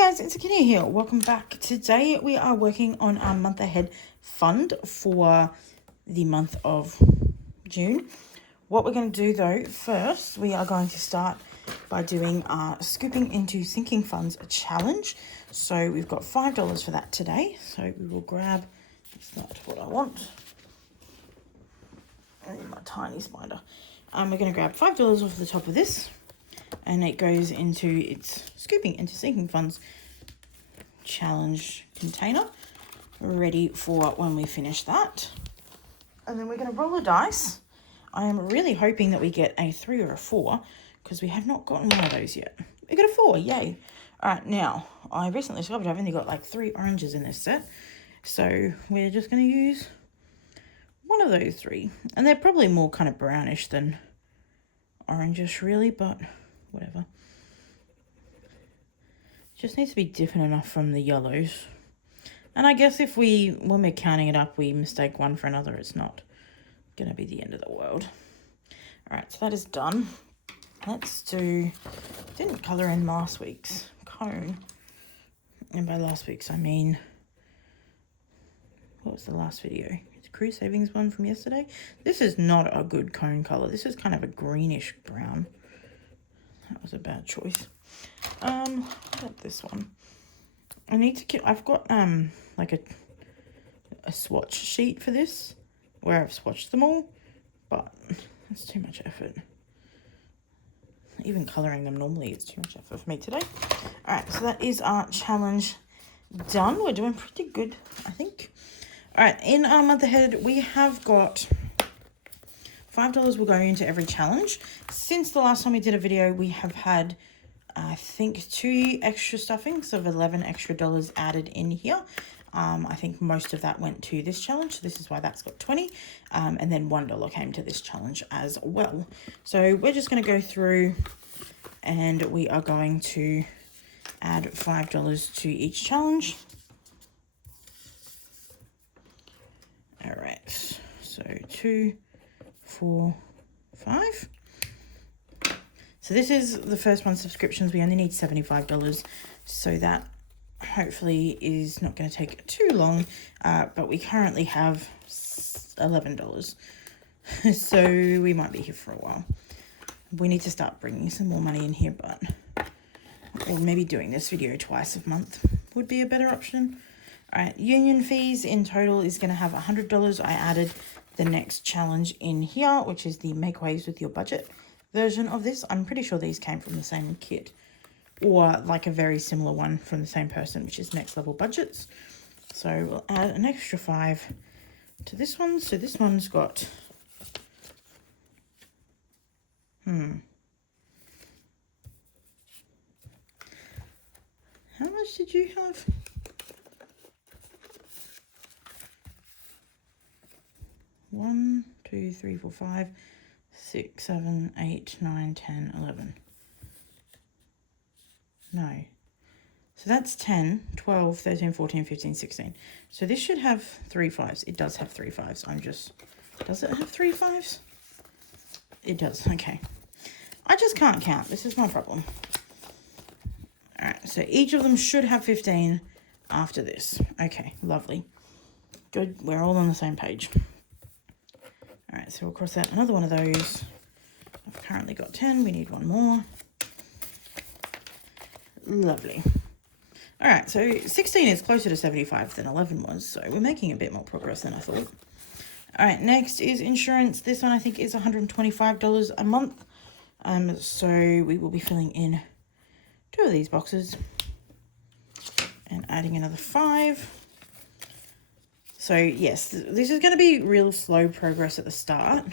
guys, it's Akini here. Welcome back. Today we are working on our month ahead fund for the month of June. What we're going to do though, first we are going to start by doing our Scooping into Sinking Funds challenge. So we've got $5 for that today. So we will grab, it's not what I want. I need my tiny spider. We're going to grab $5 off the top of this. And it goes into its Scooping into Sinking Funds challenge container, ready for when we finish that. And then we're going to roll a dice. I am really hoping that we get a 3 or a 4 because we have not gotten one of those yet. We got a 4, yay. All right, now, I recently discovered I've only got like 3 oranges in this set. So we're just going to use one of those 3. And they're probably more kind of brownish than orangish really, but whatever. Just needs to be different enough from the yellows. And I guess if when we're counting it up, we mistake one for another, it's not going to be the end of the world. All right, so that is done. Let's do, didn't colour in last week's cone. And by last week's, I mean, what was the last video? It's a Crew Savings one from yesterday. This is not a good cone colour. This is kind of a greenish brown. That was a bad choice. What about this one? I need to get, I've got like a swatch sheet for this where I've swatched them all, but it's too much effort. Even colouring them normally is too much effort for me today. All right, so that is our challenge done. We're doing pretty good, I think. All right, in our month ahead, we have got $5 will go into every challenge. Since the last time we did a video, we have had, I think, 2 extra stuffings of $11 extra added in here. I think most of that went to this challenge. This is why that's got 20. And then $1 came to this challenge as well. So we're just going to go through and we are going to add $5 to each challenge. All right, so 2, 4, 5. So this is the first one, subscriptions. We only need $75, so that hopefully is not going to take too long, but we currently have $11, so we might be here for a while. We need to start bringing some more money in here, or maybe doing this video twice a month would be a better option. All right, union fees in total is going to have $100. I added the next challenge in here, which is the Make Waves with Your Budget version of this. I'm pretty sure these came from the same kit or like a very similar one from the same person, which is Next Level Budgets. So we'll add an extra 5 to this one. So this one's got, how much did you have? One, 2, 3, 4, 5, 6, 7, 8, 9, 10, 11. No. So that's 10, 12, 13, 14, 15, 16. So this should have 3 5s. It does have 3 5s. Does it have 3 5s? It does. Okay. I just can't count. This is my problem. All right. So each of them should have 15 after this. Okay. Lovely. Good. We're all on the same page. All right, so we'll cross out another one of those. I've currently got 10. We need one more. Lovely. All right, so 16 is closer to 75 than 11 was, so we're making a bit more progress than I thought. All right, next is insurance. This one I think is $125 a month. So we will be filling in 2 of these boxes and adding another 5. So yes, this is going to be real slow progress at the start,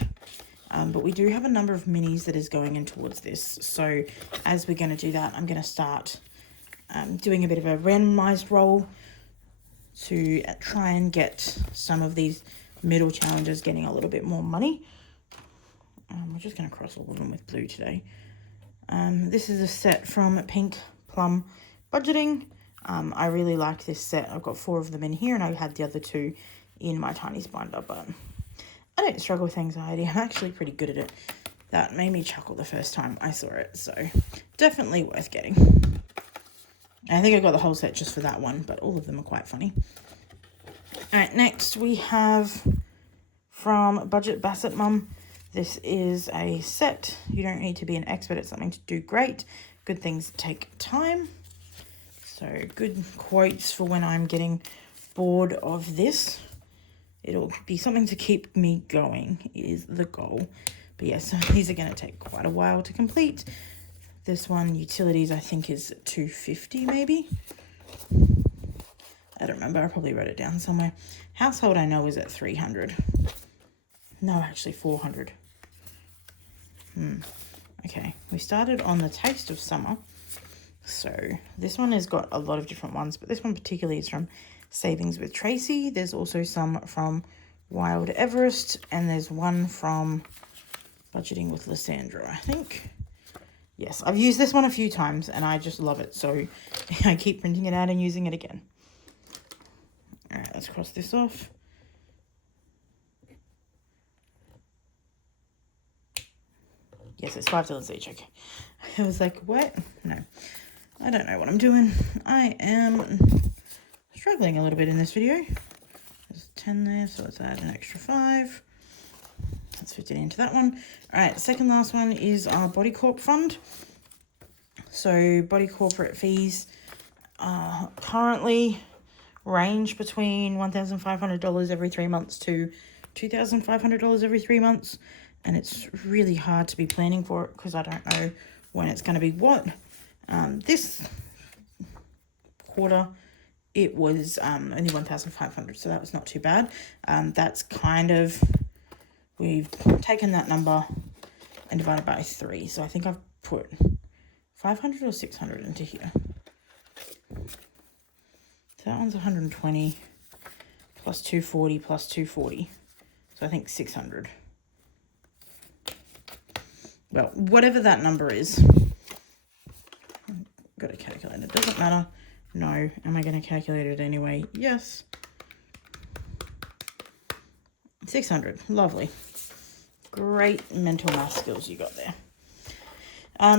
but we do have a number of minis that is going in towards this. So as we're going to do that, I'm going to start doing a bit of a randomized roll to try and get some of these middle challenges getting a little bit more money. We're just going to cross all of them with blue today. This is a set from Pink Plum Budgeting. I really like this set. I've got 4 of them in here and I had the other 2 in my tiny binder, but I don't struggle with anxiety. I'm actually pretty good at it. That made me chuckle the first time I saw it, so definitely worth getting. I think I got the whole set just for that one, but all of them are quite funny. All right, next we have from Budget Bassett Mum. This is a set. You don't need to be an expert at something to do great. Good things take time. So good quotes for when I'm getting bored of this. It'll be something to keep me going is the goal. But yes, these are going to take quite a while to complete. This one, utilities, I think is $250 maybe. I don't remember. I probably wrote it down somewhere. Household I know is at $300. No, actually $400. Okay, we started on the Taste of Summer. So this one has got a lot of different ones, but this one particularly is from Savings with Tracy. There's also some from Wild Everest, and there's one from Budgeting with Lysandra, I think. Yes, I've used this one a few times and I just love it. So I keep printing it out and using it again. All right, let's cross this off. Yes, it's $5 each. Okay. I was like, what? No, I don't know what I'm doing. I am struggling a little bit in this video. There's 10 there, so let's add an extra 5. Let's fit it into that one. All right, second last one is our Body Corp fund. So body corporate fees currently range between $1,500 every 3 months to $2,500 every 3 months. And it's really hard to be planning for it because I don't know when it's going to be what. This quarter, it was only $1,500, so that was not too bad. That's kind of, we've taken that number and divided by 3. So I think I've put 500 or 600 into here. So that one's 120 plus 240 plus 240. So I think 600. Well, whatever that number is. Got a calculator. Doesn't matter. No. Am I going to calculate it anyway? Yes. 600. Lovely. Great mental math skills you got there.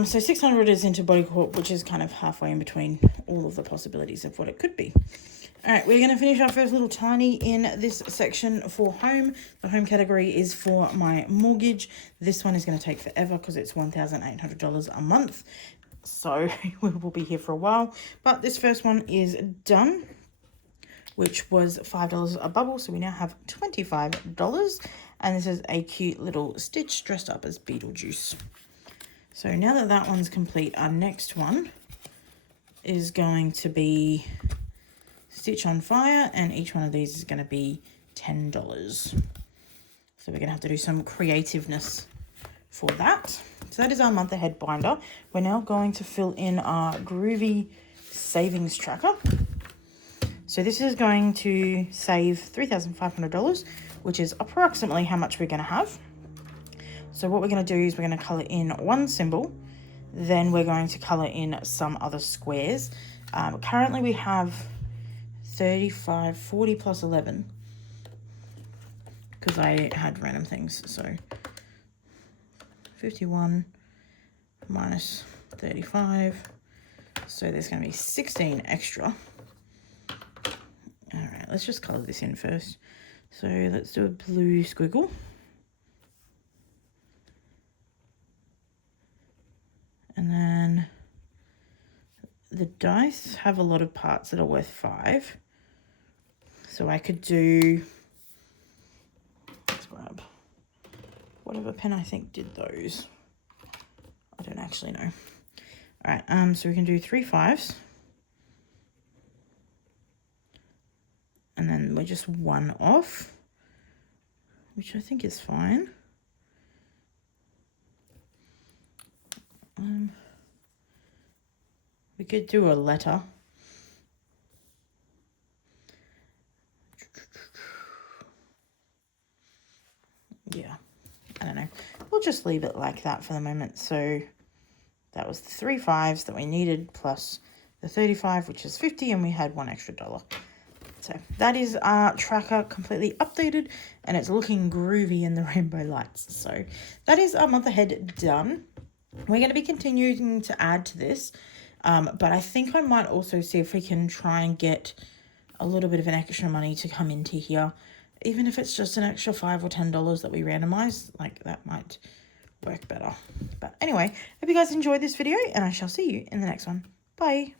So 600 is into Body Corp, which is kind of halfway in between all of the possibilities of what it could be. All right, we're going to finish our first little tiny in this section for home. The home category is for my mortgage. This one is going to take forever because it's $1,800 a month. So we will be here for a while. But this first one is done, which was $5 a bubble. So we now have $25. And this is a cute little Stitch dressed up as Beetlejuice. So now that that one's complete, our next one is going to be Stitch on Fire, and each one of these is going to be $10. So we're going to have to do some creativeness for that. So that is our month ahead binder. We're now going to fill in our Groovy savings tracker. So this is going to save $3,500, which is approximately how much we're going to have. So what we're going to do is we're going to colour in one symbol, then we're going to colour in some other squares. Currently we have 35, 40 plus 11, because I had random things. So 51 minus 35, so there's going to be 16 extra. All right, let's just colour this in first. So let's do a blue squiggle. And then the dice have a lot of parts that are worth 5. So I could do, let's grab whatever pen I think did those. I don't actually know. All right, so we can do 3 5s. And then we're just 1 off, which I think is fine. We could do a letter. Yeah, I don't know. We'll just leave it like that for the moment. So that was the 3 5s that we needed, plus the 35, which is 50, and we had $1 extra. So that is our tracker completely updated, and it's looking groovy in the rainbow lights. So that is our month ahead done. We're going to be continuing to add to this But I think I might also see if we can try and get a little bit of an extra money to come into here. Even if it's just an extra $5 or $10 that we randomize, like that might work better. But anyway, hope you guys enjoyed this video, and I shall see you in the next one. Bye.